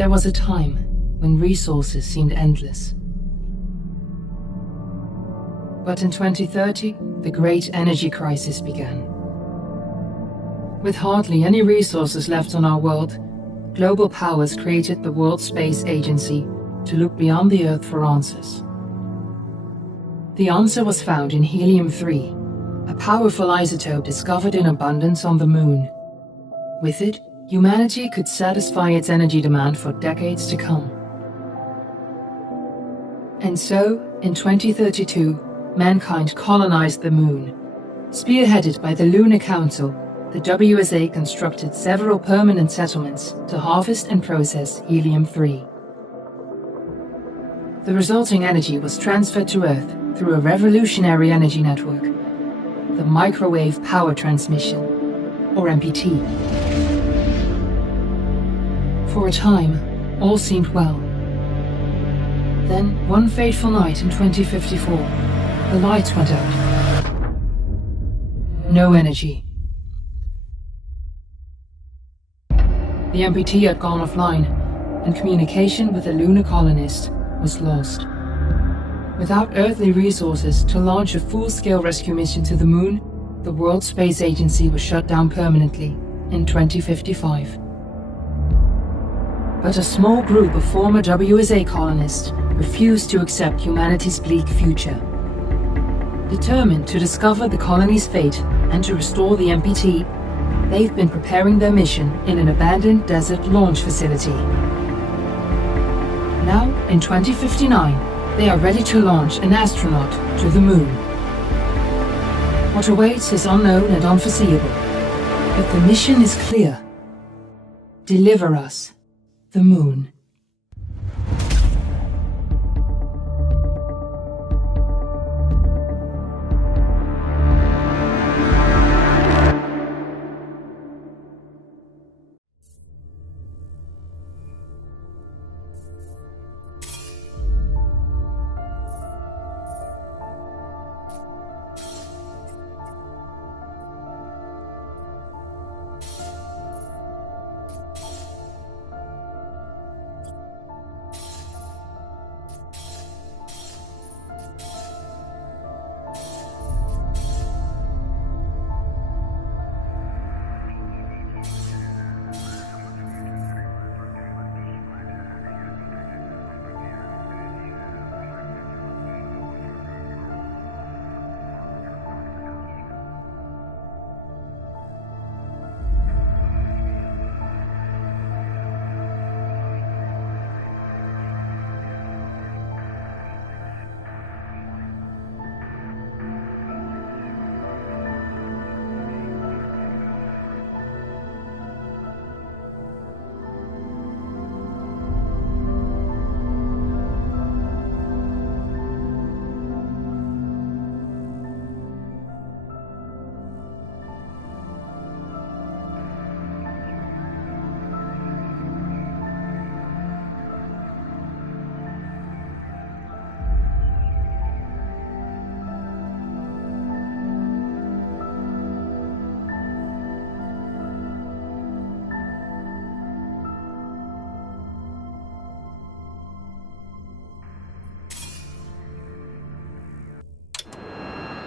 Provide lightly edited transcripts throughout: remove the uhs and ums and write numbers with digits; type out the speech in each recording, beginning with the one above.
There was a time when resources seemed endless. But in 2030, the great energy crisis began. With hardly any resources left on our world, global powers created the World Space Agency to look beyond the Earth for answers. The answer was found in helium-3, a powerful isotope discovered in abundance on the Moon. With it, humanity could satisfy its energy demand for decades to come. And so, in 2032, mankind colonized the Moon. Spearheaded by the Lunar Council, the WSA constructed several permanent settlements to harvest and process helium-3. The resulting energy was transferred to Earth through a revolutionary energy network, the Microwave Power Transmission, or MPT. For a time, all seemed well. Then, one fateful night in 2054, the lights went out. No energy. The MPT had gone offline, and communication with the lunar colonists was lost. Without earthly resources to launch a full-scale rescue mission to the Moon, the World Space Agency was shut down permanently in 2055. But a small group of former WSA colonists refused to accept humanity's bleak future. Determined to discover the colony's fate and to restore the MPT, they've been preparing their mission in an abandoned desert launch facility. Now, in 2059, they are ready to launch an astronaut to the Moon. What awaits is unknown and unforeseeable, but the mission is clear. Deliver us the Moon.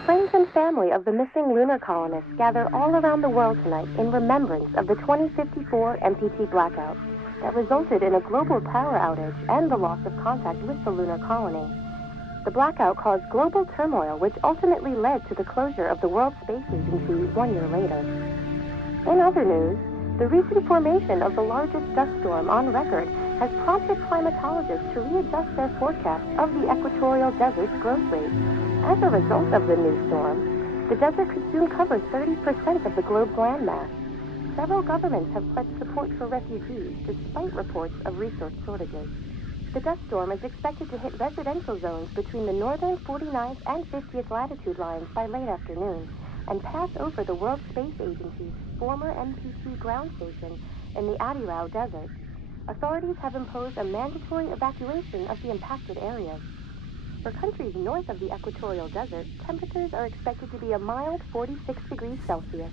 Friends and family of the missing lunar colonists gather all around the world tonight in remembrance of the 2054 MPT blackout that resulted in a global power outage and the loss of contact with the lunar colony. The blackout caused global turmoil, which ultimately led to the closure of the World Space Agency 1 year later. In other news, the recent formation of the largest dust storm on record has prompted climatologists to readjust their forecast of the equatorial desert's growth rate. As a result of the new storm, the desert could soon cover 30% of the globe's landmass. Several governments have pledged support for refugees, despite reports of resource shortages. The dust storm is expected to hit residential zones between the northern 49th and 50th latitude lines by late afternoon, and pass over the world's space in the Adirau Desert. Authorities have imposed a mandatory evacuation of the impacted areas. For countries north of the equatorial desert, temperatures are expected to be a mild 46 degrees Celsius.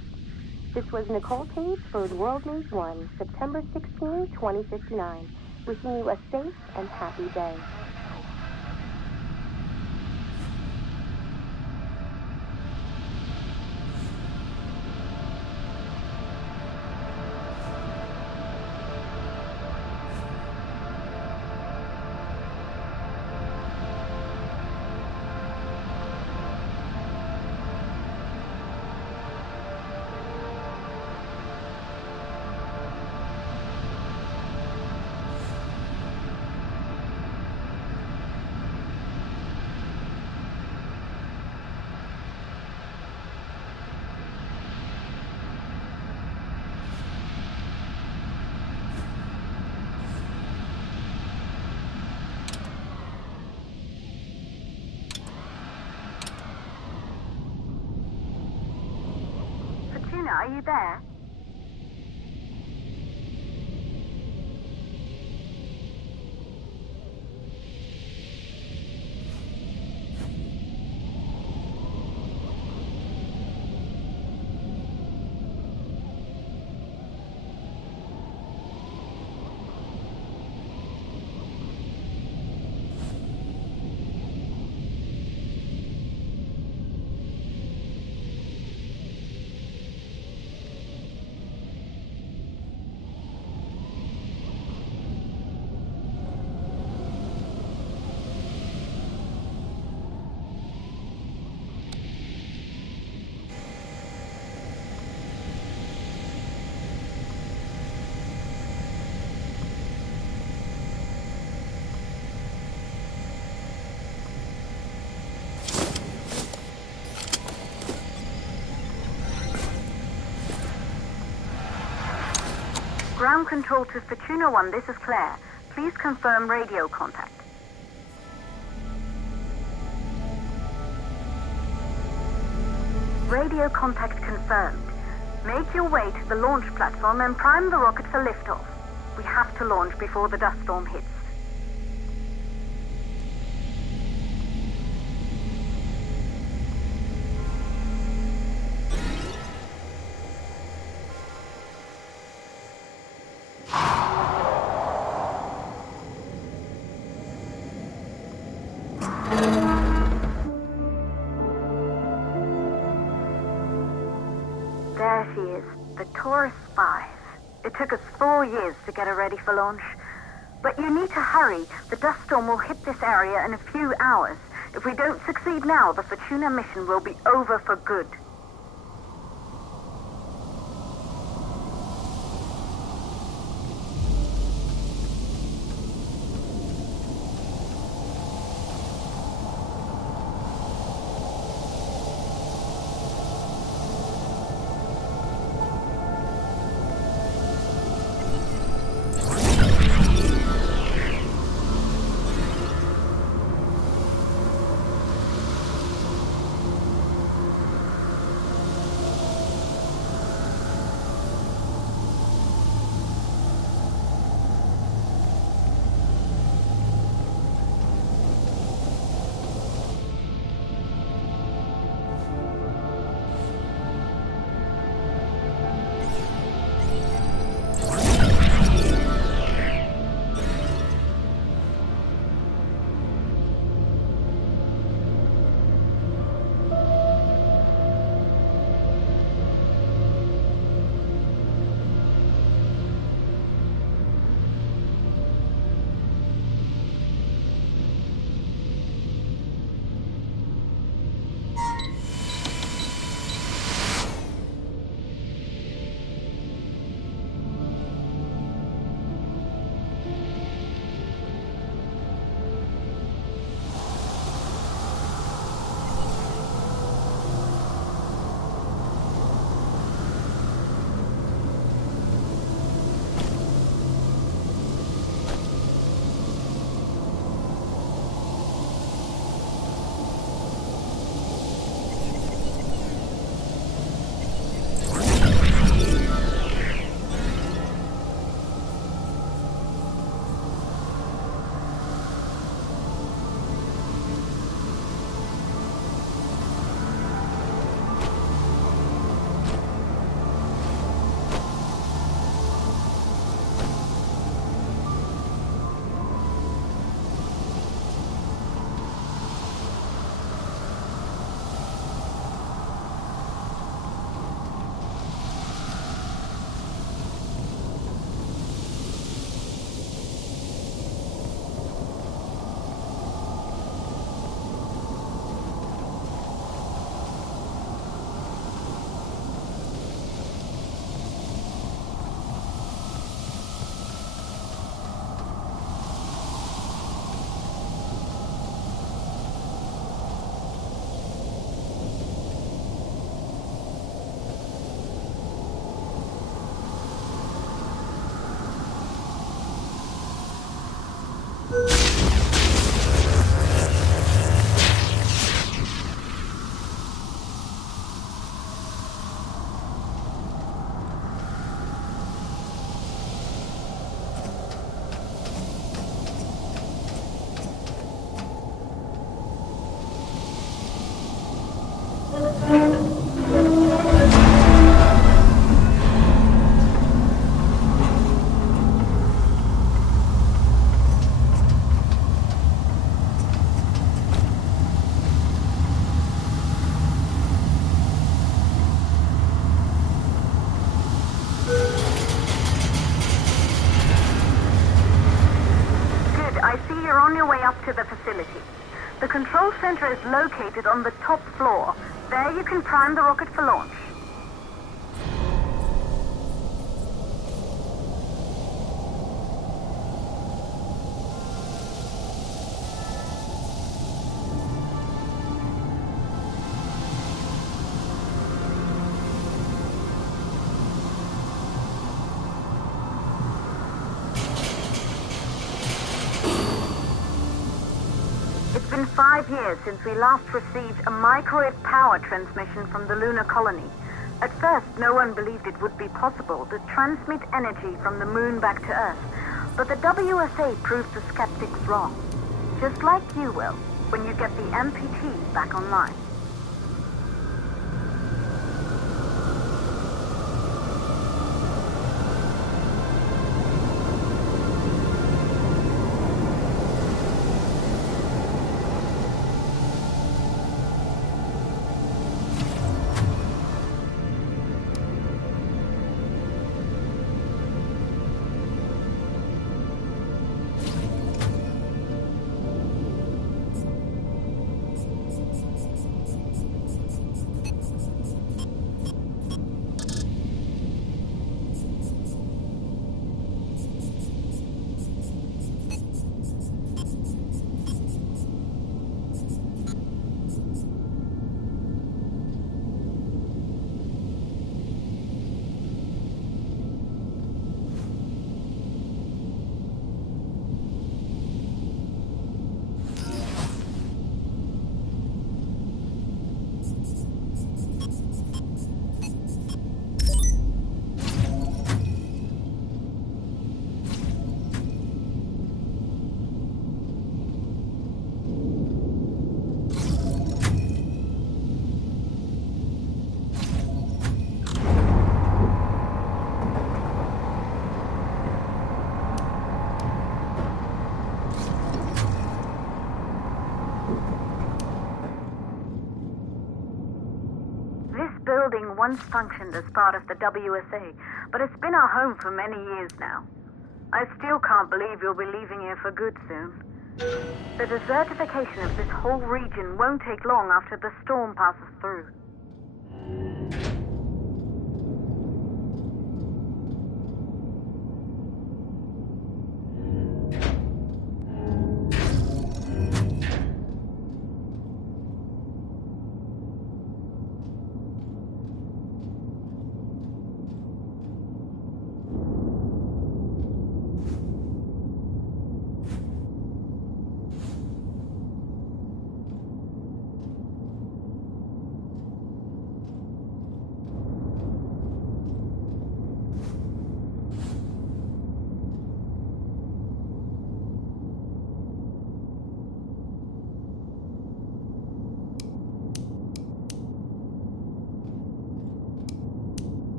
This was Nicole Page for World News 1, September 16, 2059. Wishing you a safe and happy day. Fortuna, are you there? Ground control to Fortuna 1, this is Claire. Please confirm radio contact. Radio contact confirmed. Make your way to the launch platform and prime the rocket for liftoff. We have to launch before the dust storm hits. There she is, the Taurus 5. It took us 4 years to get her ready for launch. But you need to hurry. The dust storm will hit this area in a few hours. If we don't succeed now, the Fortuna mission will be over for good. I see you're on your way up to the facility. The control center is located on the top floor. There you can prime the rocket for launch. It's been 5 years since we last received a microwave power transmission from the lunar colony. At first, no one believed it would be possible to transmit energy from the moon back to Earth. But the WSA proved the skeptics wrong. Just like you will, when you get the MPT back online. Building once functioned as part of the WSA, but it's been our home for many years now. I still can't believe you'll be leaving here for good soon. The desertification of this whole region won't take long after the storm passes through.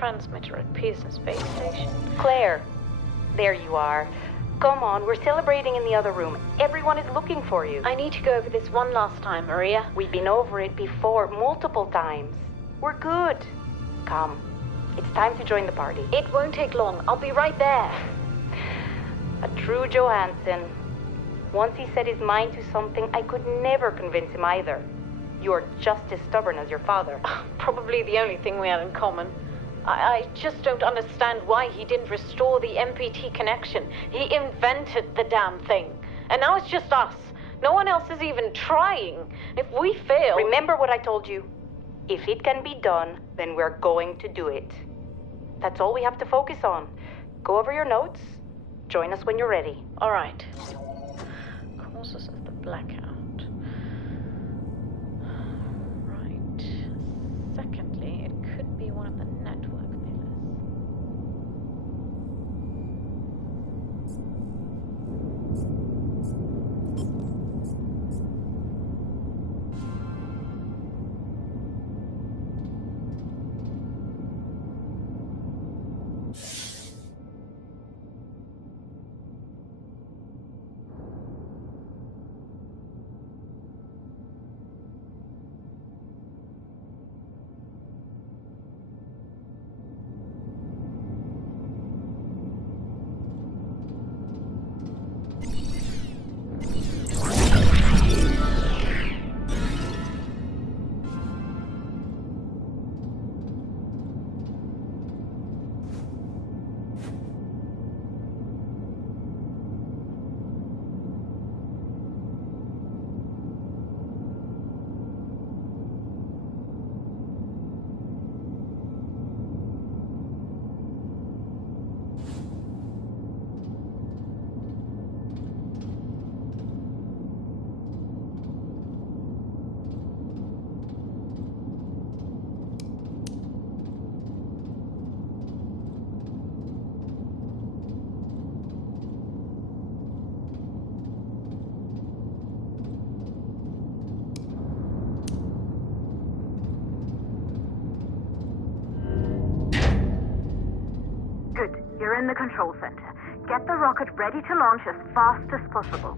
transmitter at Pearson Space Station. Claire, there you are. Come on, we're celebrating in the other room. Everyone is looking for you. I need to go over this one last time, Maria. We've been over it before, multiple times. We're good. Come, it's time to join the party. It won't take long. I'll be right there. A true Johansson. Once he set his mind to something, I could never convince him either. You're just as stubborn as your father. Probably the only thing we have in common. I just don't understand why he didn't restore the MPT connection. He invented the damn thing. And now it's just us. No one else is even trying. If we fail... Remember what I told you. If it can be done, then we're going to do it. That's all we have to focus on. Go over your notes. Join us when you're ready. All right. Causes of the blackout. Right. Secondly, it could be one of the network You're in the control center. Get the rocket ready to launch as fast as possible.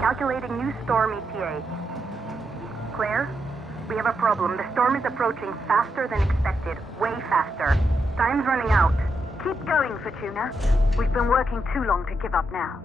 Calculating new storm ETA. Claire, we have a problem. The storm is approaching faster than expected. Way faster. Time's running out. Keep going, Fortuna. We've been working too long to give up now.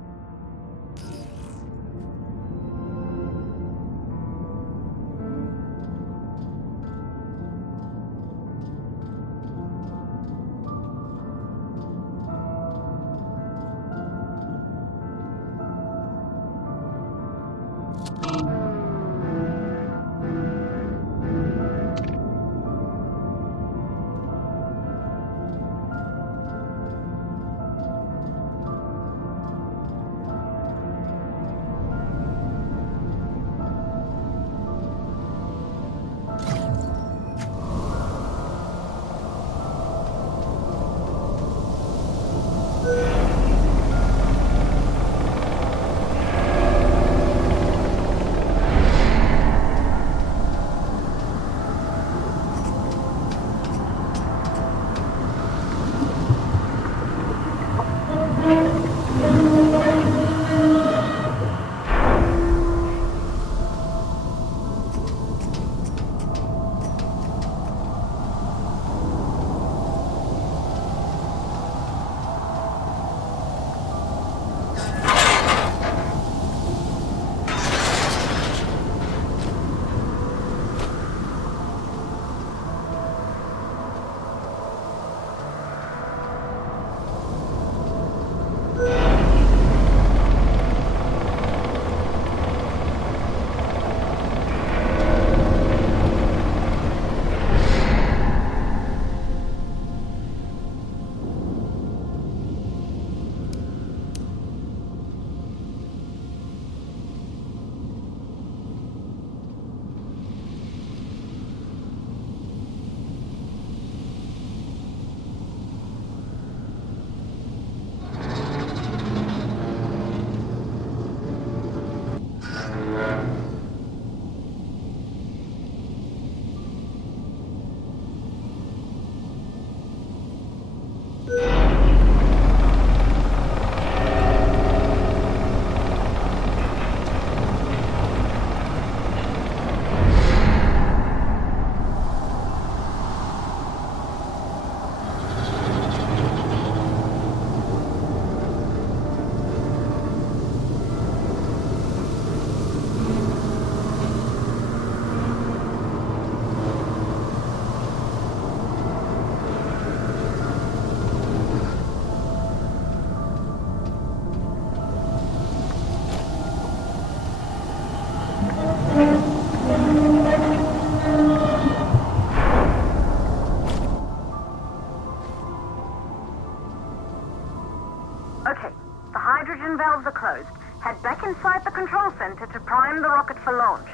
Okay, the hydrogen valves are closed. Head back inside the control center to prime the rocket for launch.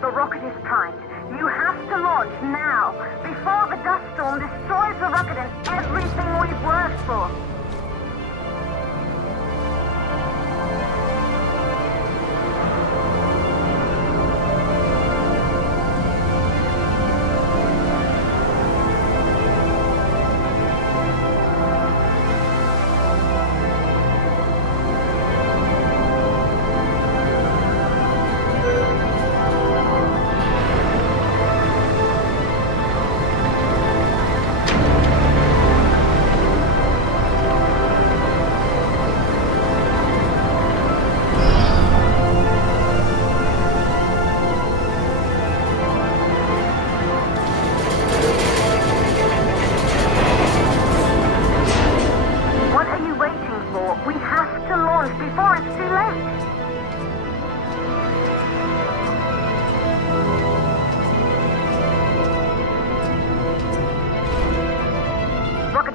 The rocket is primed. You have to launch now, before the dust storm destroys the rocket and everything we've worked for.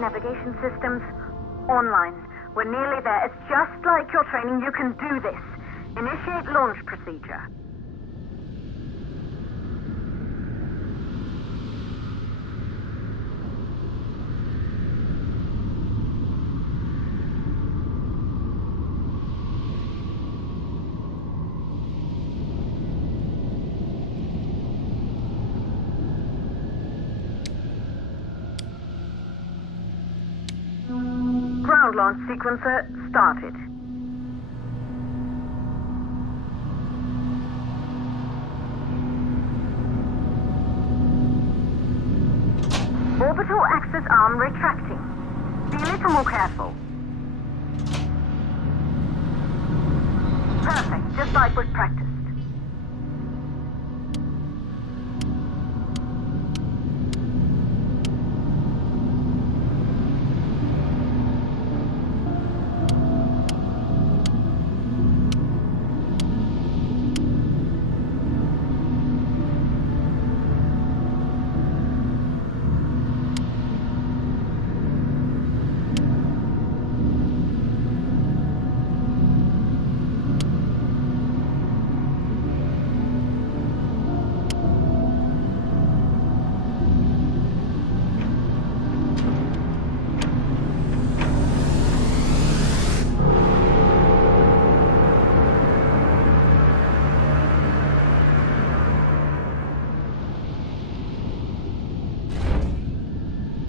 Navigation systems online. We're nearly there. It's just like your training. You can do this. Initiate launch procedure. Ground launch sequencer started. Orbital axis arm retracting. Be a little more careful. Perfect, just like we've practiced.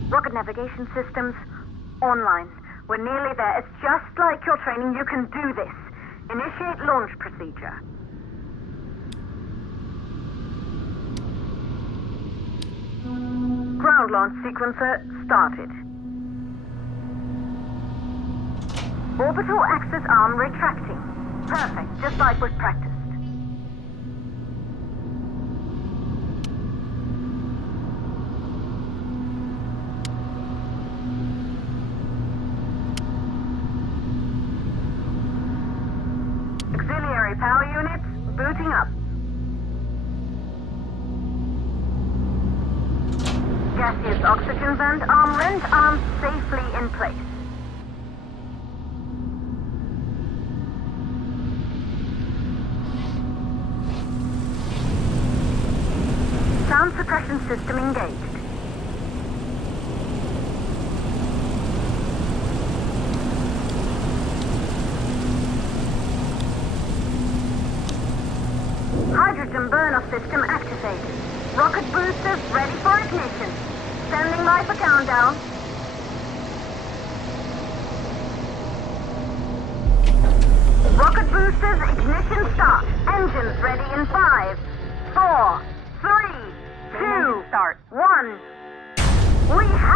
Rocket navigation systems online. We're nearly there. It's just like your training. You can do this. Initiate launch procedure. Ground launch sequencer started. Orbital axis arm retracting. Perfect, just like we've practiced. Auxiliary power units booting up. Gaseous oxygen vent arm rent arms safely in place. Sound suppression system engaged. Hydrogen burn-off system activated. Rocket boosters ready for ignition. Standing by for countdown. Rocket boosters ignition start. Engines ready in 5, 4, 3, 2, 1. We have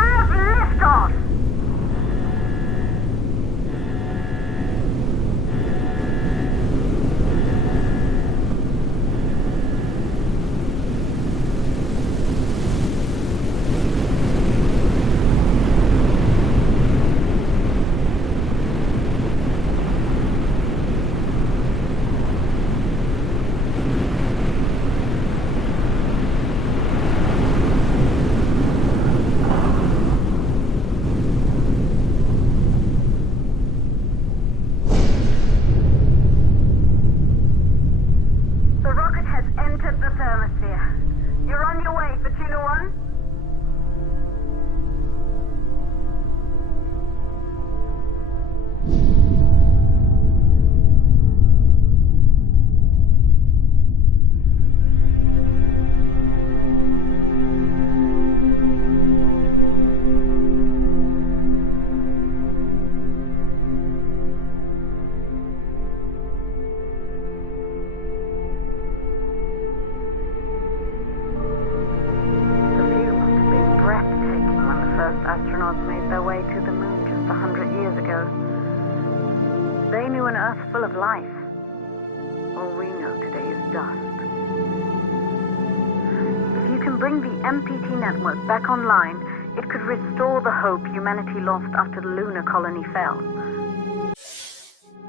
line, it could restore the hope humanity lost after the lunar colony fell.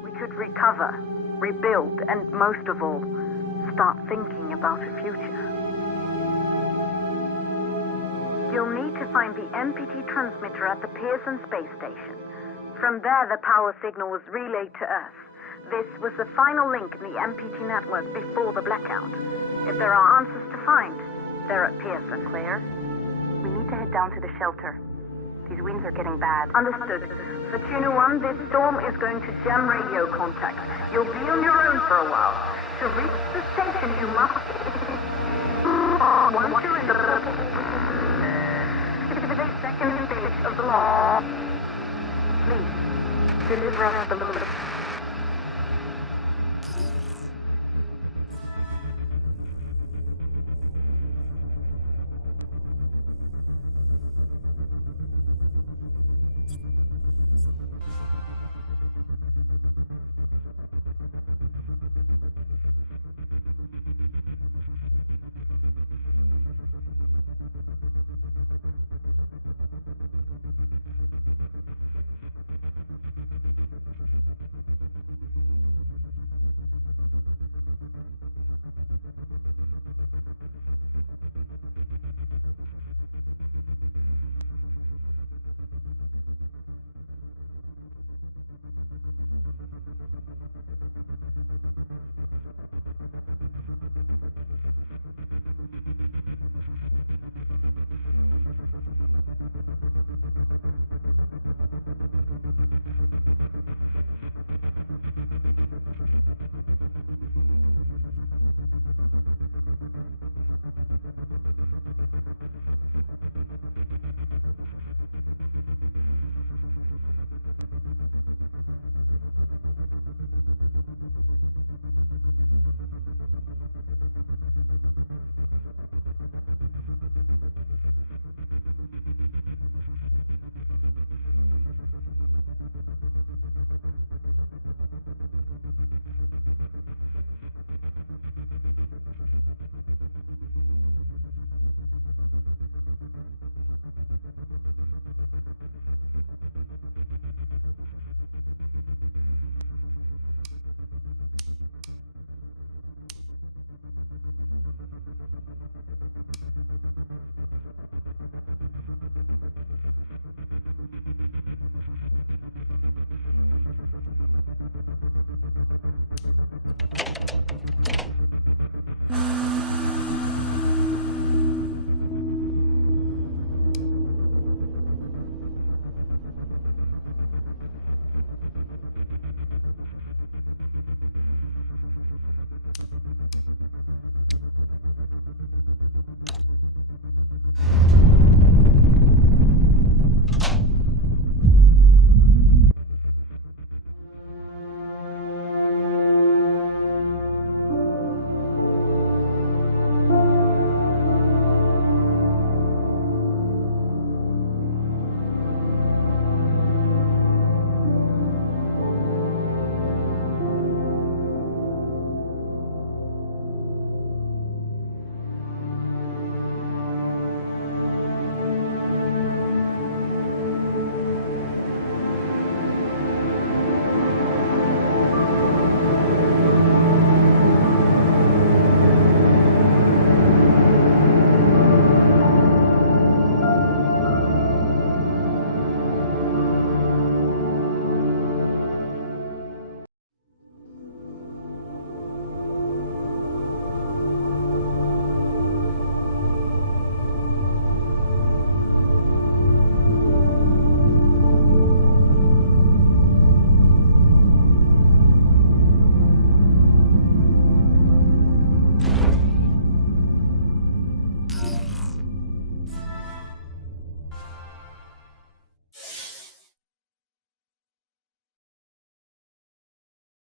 We could recover, rebuild, and most of all, start thinking about a future. You'll need to find the MPT transmitter at the Pearson space station. From there, the power signal was relayed to Earth. This was the final link in the MPT network before the blackout. If there are answers to find, they're at Pearson. Claire, we need to head down to the shelter. These winds are getting bad. Understood. For Tuna 1, this storm is going to jam radio contact. You'll be on your own for a while. To reach the station, you must... Once you're in the portal, the second stage of the law. Please, deliver us the